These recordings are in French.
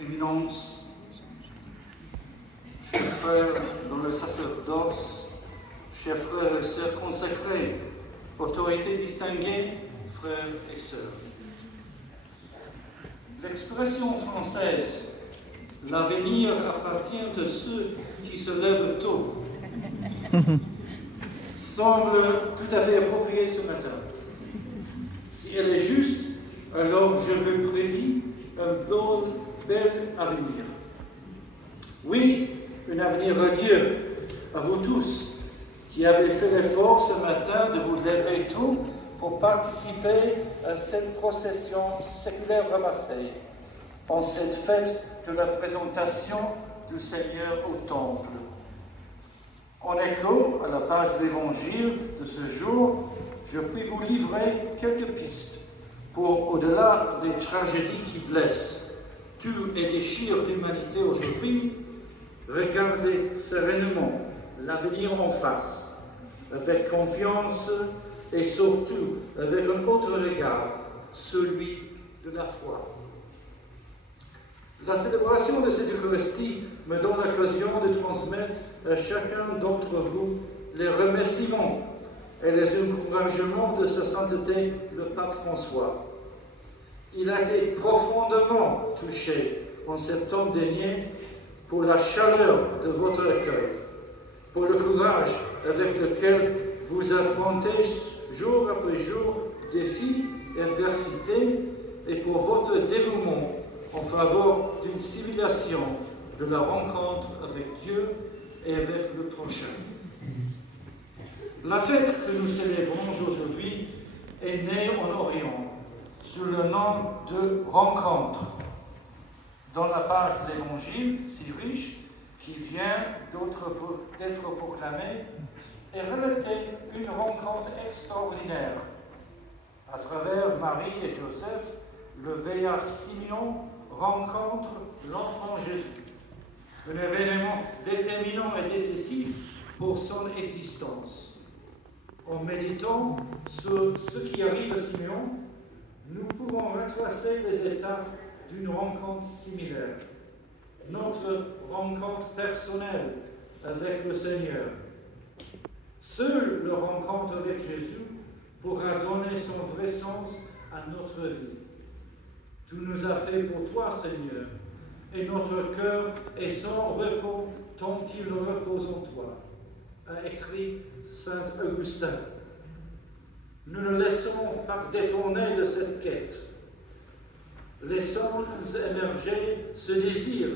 Éminence, chers frères dans le sacerdoce, chers frères et sœurs consacrés, autorités distinguées, frères et sœurs. L'expression française « l'avenir appartient à ceux qui se lèvent tôt » semble tout à fait appropriée ce matin. Si elle est juste, alors je vous prédis un bel avenir. Oui, un avenir radieux à vous tous qui avez fait l'effort ce matin de vous lever tôt pour participer à cette procession séculaire ramassée, en cette fête de la présentation du Seigneur au Temple. En écho à la page de l'Évangile de ce jour, je puis vous livrer quelques pistes pour, au-delà des tragédies qui blessent, tuent et déchirent l'humanité aujourd'hui, regarder sereinement l'avenir en face, avec confiance et surtout avec un autre regard, celui de la foi. La célébration de cette Eucharistie me donne l'occasion de transmettre à chacun d'entre vous les remerciements et les encouragements de sa sainteté, le pape François. Il a été profondément touché en septembre dernier pour la chaleur de votre accueil, pour le courage avec lequel vous affrontez jour après jour défis et adversités et pour votre dévouement en faveur d'une civilisation de la rencontre avec Dieu et avec le prochain. La fête que nous célébrons aujourd'hui est née en Orient sous le nom de rencontre. Dans la page de l'Évangile si riche qui vient d'être proclamée est relatée une rencontre extraordinaire. À travers Marie et Joseph, le vieillard Simeon rencontre l'enfant Jésus, un événement déterminant et décisif pour son existence. En méditant sur ce qui arrive à Simeon, nous pouvons retracer les étapes d'une rencontre similaire, notre rencontre personnelle avec le Seigneur. Seule la rencontre avec Jésus pourra donner son vrai sens à notre vie. Tout nous a fait pour toi, Seigneur, et notre cœur est sans repos tant qu'il repose en toi, a écrit saint Augustin. Nous ne laissons pas détourner de cette quête. Laissons émerger ce désir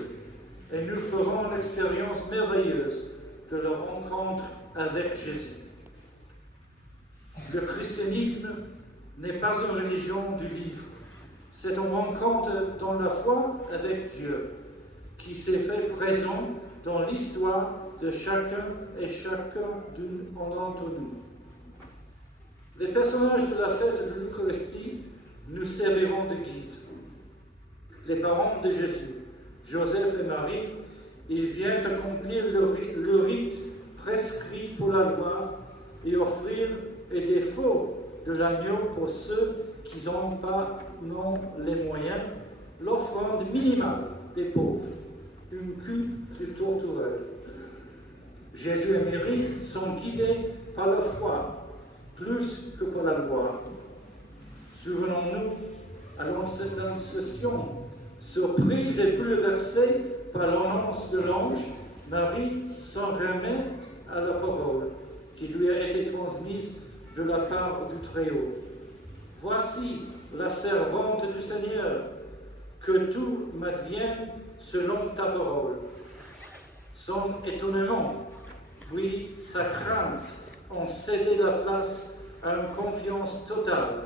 et nous ferons l'expérience merveilleuse de la rencontre avec Jésus. Le christianisme n'est pas une religion du livre. C'est une rencontre dans la foi avec Dieu qui s'est fait présent dans l'histoire de chacun et chacun d'entre nous. Les personnages de la fête de l'Eucharistie nous serviront de guide. Les parents de Jésus, Joseph et Marie, ils viennent accomplir le rite prescrit pour la loi et offrir les défauts de l'agneau pour ceux qui n'ont pas les moyens, l'offrande minimale des pauvres, une coupe de tourterelle. Jésus et Marie sont guidés par la foi, plus que par la loi. Souvenons-nous à l'Annonciation, surprise et bouleversée par l'annonce de l'ange, Marie s'en remet à la parole qui lui a été transmise de la part du Très-Haut. Voici la servante du Seigneur, que tout m'advienne selon ta parole. Son étonnement, puis sa crainte ont cédé la place à une confiance totale,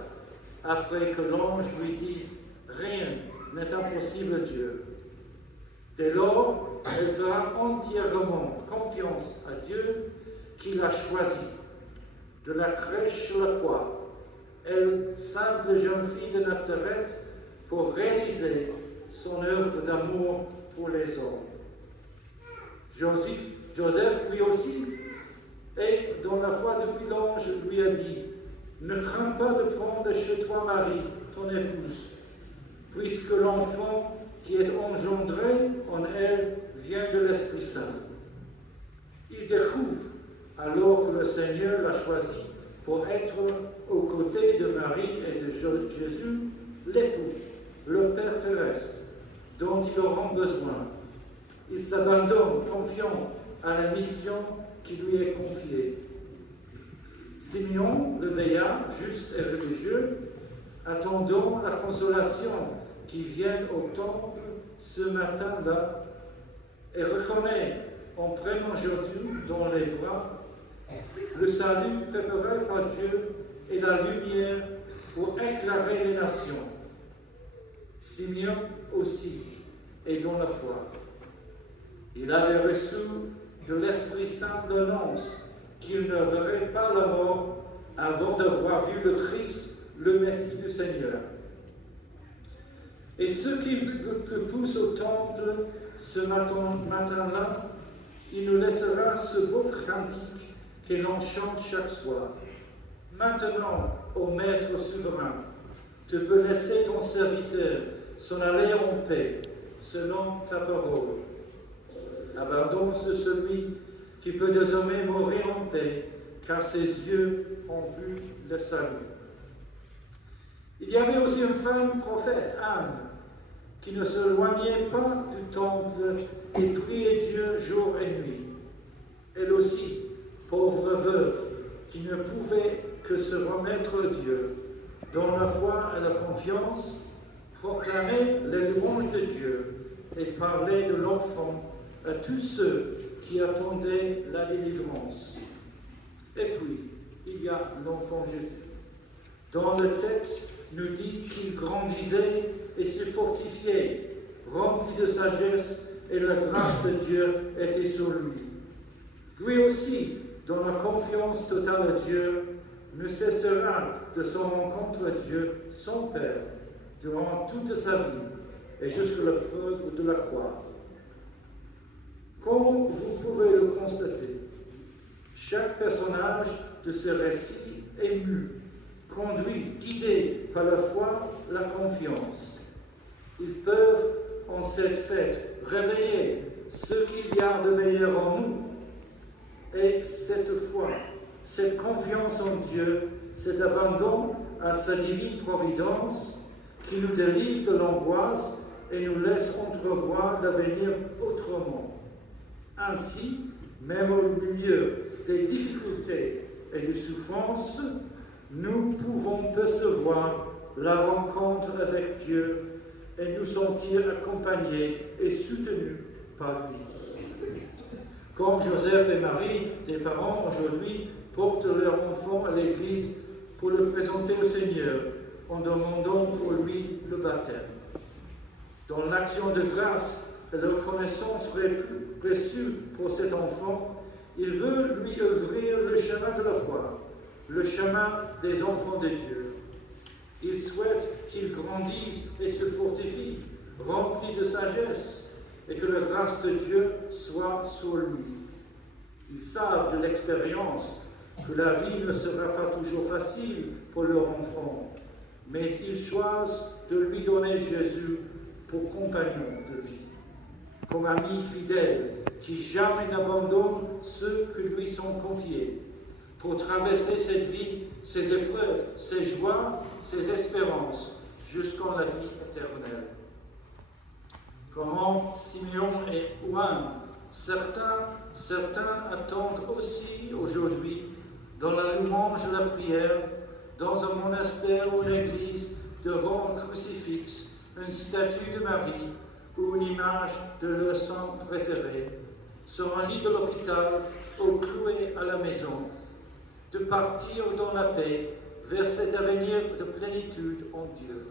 après que l'ange lui dit « Rien n'est impossible à Dieu ». Dès lors, elle fera entièrement confiance à Dieu qui l'a choisie. De la crèche sur la croix, elle, simple jeune fille de Nazareth, pour réaliser son œuvre d'amour pour les hommes. Joseph, lui aussi, et dans la foi depuis l'ange, lui a dit « Ne crains pas de prendre chez toi Marie, ton épouse, puisque l'enfant qui est engendré en elle vient de l'Esprit Saint. Il découvre alors que le Seigneur l'a choisi pour être aux côtés de Marie et de Jésus, l'époux, le Père terrestre, dont ils auront besoin. Il s'abandonne confiant à la mission qui lui est confiée. Simeon le veilla, juste et religieux, attendant la consolation qui vient au temple ce matin-là, et reconnaît en prenant Jésus dans les bras le salut préparé par Dieu et la lumière pour éclairer les nations. Simeon aussi est dans la foi. Il avait reçu de l'Esprit Saint l'annonce qu'il ne verrait pas la mort avant d'avoir vu le Christ, le Messie du Seigneur. Et ce qui le pousse au temple ce matin-là, il nous laissera ce beau cantique que l'on chante chaque soir. Maintenant, ô Maître souverain, tu peux laisser ton serviteur s'en aller en paix, selon ta parole. L'abondance de celui qui peut désormais mourir en paix, car ses yeux ont vu le salut. Il y avait aussi une femme prophète, Anne, qui ne s'éloignait pas du temple et priait Dieu jour et nuit. Elle aussi, pauvre veuve, qui ne pouvait que se remettre à Dieu, dans la foi et la confiance, proclamait les louanges de Dieu et parlait de l'enfant à tous ceux qui attendaient la délivrance. Et puis, il y a l'enfant Jésus. Dans le texte, nous dit qu'il grandissait et se fortifiait, rempli de sagesse, et la grâce de Dieu était sur lui. Lui aussi, dans la confiance totale à Dieu, ne cessera de son rencontre à Dieu, son Père, durant toute sa vie et jusqu'à la preuve de la croix. Comme vous pouvez le constater, chaque personnage de ce récit est mu, conduit, guidé par la foi, la confiance. Ils peuvent, en cette fête, réveiller ce qu'il y a de meilleur en nous. Et cette foi, cette confiance en Dieu, cet abandon à sa divine providence qui nous délivre de l'angoisse et nous laisse entrevoir l'avenir autrement. Ainsi, même au milieu des difficultés et des souffrances, nous pouvons percevoir la rencontre avec Dieu et nous sentir accompagnés et soutenus par lui. Comme Joseph et Marie, les parents aujourd'hui portent leur enfant à l'église pour le présenter au Seigneur en demandant pour lui le baptême. Dans l'action de grâce et de reconnaissance reçue pour cet enfant, il veut lui ouvrir le chemin de la foi, le chemin des enfants de Dieu. Il souhaite qu'il grandisse et se fortifie, rempli de sagesse, et que la grâce de Dieu soit sur lui. Ils savent de l'expérience que la vie ne sera pas toujours facile pour leur enfant, mais ils choisissent de lui donner Jésus pour compagnon de vie, comme ami fidèle qui jamais n'abandonne ceux qui lui sont confiés, pour traverser cette vie, ses épreuves, ses joies, ses espérances, jusqu'en la vie éternelle. Comment Simeon et Anne, certains attendent aussi aujourd'hui, dans la louange et la prière, dans un monastère ou une église, devant un crucifix, une statue de Marie ou une image de leur saint préféré, sur un lit de l'hôpital ou cloué à la maison, de partir dans la paix vers cet avenir de plénitude en Dieu.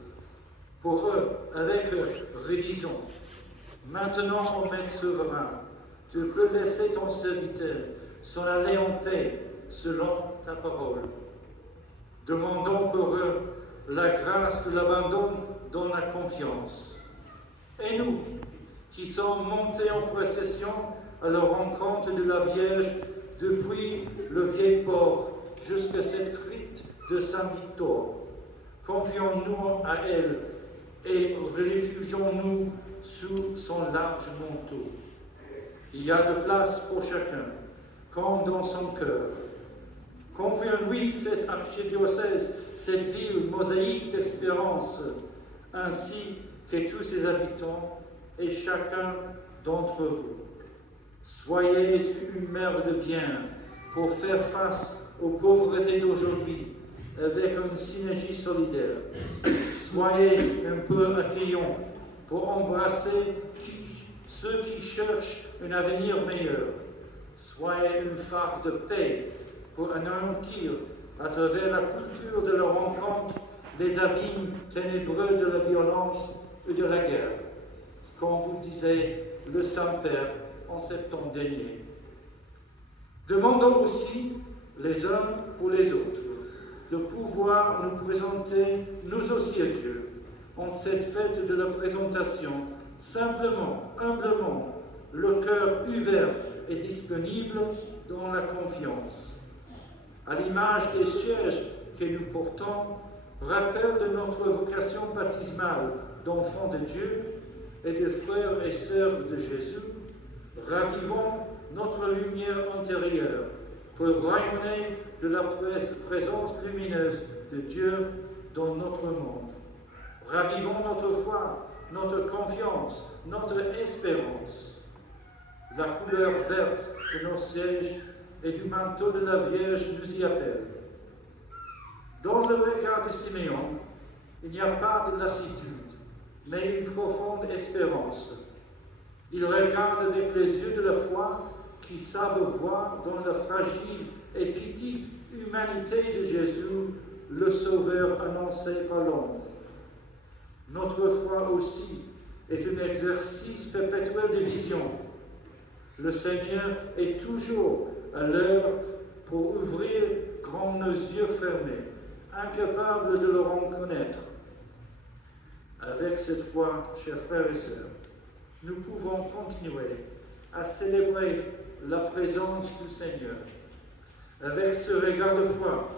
Pour eux, avec eux, redisons, maintenant, ô Maître souverain, tu peux laisser ton serviteur s'en aller en paix selon ta parole. Demandons pour eux la grâce de l'abandon dans la confiance. Et nous, qui sommes montés en procession à la rencontre de la Vierge depuis le vieil port jusqu'à cette crypte de Saint-Victor, confions-nous à elle et réfugions-nous sous son large manteau. Il y a de place pour chacun, comme dans son cœur. Confie en lui cette archidiocèse, cette ville mosaïque d'espérance, ainsi que tous ses habitants et chacun d'entre vous. Soyez une mère de bien pour faire face aux pauvretés d'aujourd'hui avec une synergie solidaire. Soyez un peu accueillants pour embrasser ceux qui cherchent un avenir meilleur. Soyez une phare de paix pour anéantir à travers la culture de la rencontre les abîmes ténébreux de la violence et de la guerre, comme vous disait le Saint-Père en septembre dernier. Demandons aussi les uns pour les autres de pouvoir nous présenter nous aussi à Dieu en cette fête de la présentation, simplement, humblement, le cœur ouvert et disponible dans la confiance. À l'image des sièges que nous portons, rappel de notre vocation baptismale d'enfants de Dieu et de frères et sœurs de Jésus, ravivons notre lumière intérieure pour rayonner de la présence lumineuse de Dieu dans notre monde. Ravivons notre foi, notre confiance, notre espérance. La couleur verte de nos sièges et du manteau de la Vierge nous y appelle. Dans le regard de Siméon, il n'y a pas de lassitude, mais une profonde espérance. Il regarde avec les yeux de la foi qui savent voir dans la fragile et petite humanité de Jésus le Sauveur annoncé par l'ange. Notre foi aussi est un exercice perpétuel de vision. Le Seigneur est toujours à l'heure pour ouvrir grand nos yeux fermés, incapables de le reconnaître. Avec cette foi, chers frères et sœurs, nous pouvons continuer à célébrer la présence du Seigneur. Avec ce regard de foi,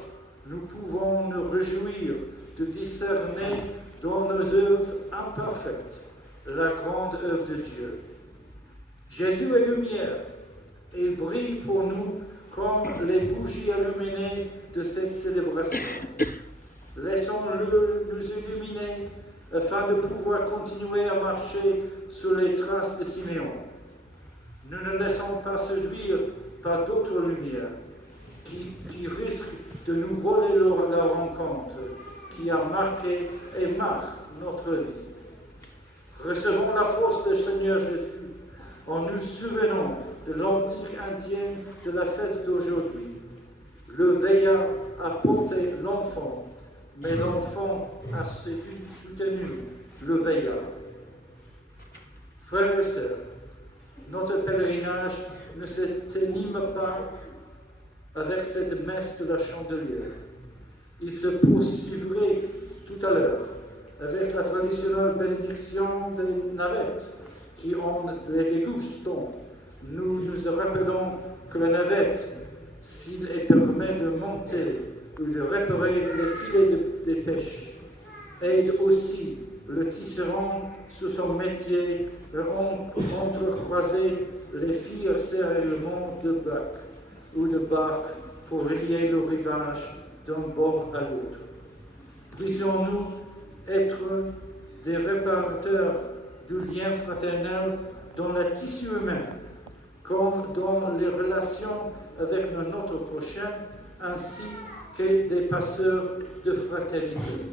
nous pouvons nous réjouir de discerner dans nos œuvres imparfaites la grande œuvre de Dieu. Jésus est lumière et il brille pour nous comme les bougies illuminées de cette célébration. Laissons-le nous illuminer afin de pouvoir continuer à marcher sur les traces de Siméon. Nous ne laissons pas séduire par d'autres lumières qui risquent de nous voler la rencontre qui a marqué et marque notre vie. Recevons la force du Seigneur Jésus en nous souvenant de l'antique indien de la fête d'aujourd'hui. Le veillard a porté l'enfant, mais l'enfant a soutenu le veillard. Frères et sœurs, notre pèlerinage ne s'éteignit pas avec cette messe de la chandelière. Il se poursuivrait tout à l'heure avec la traditionnelle bénédiction des navettes qui, en les dégustant, nous nous rappelons que la navette, s'il est permis de monter ou de réparer les filets de pêche, aide aussi le tisserand sur son métier de entrecroiser les fils serrements de bac ou de barque pour relier le rivage d'un bord à l'autre. Puissions-nous être des réparateurs du lien fraternel dans le tissu humain, comme dans les relations avec notre prochain, ainsi que des passeurs de fraternité.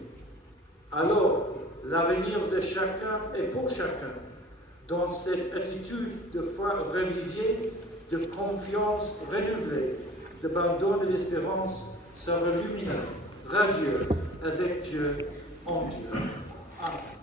Alors, l'avenir de chacun est pour chacun, dans cette attitude de foi revivifiée, de confiance renouvelée, d'abandon et d'espérance sera lumineux, radieux avec Dieu en Dieu. Amen.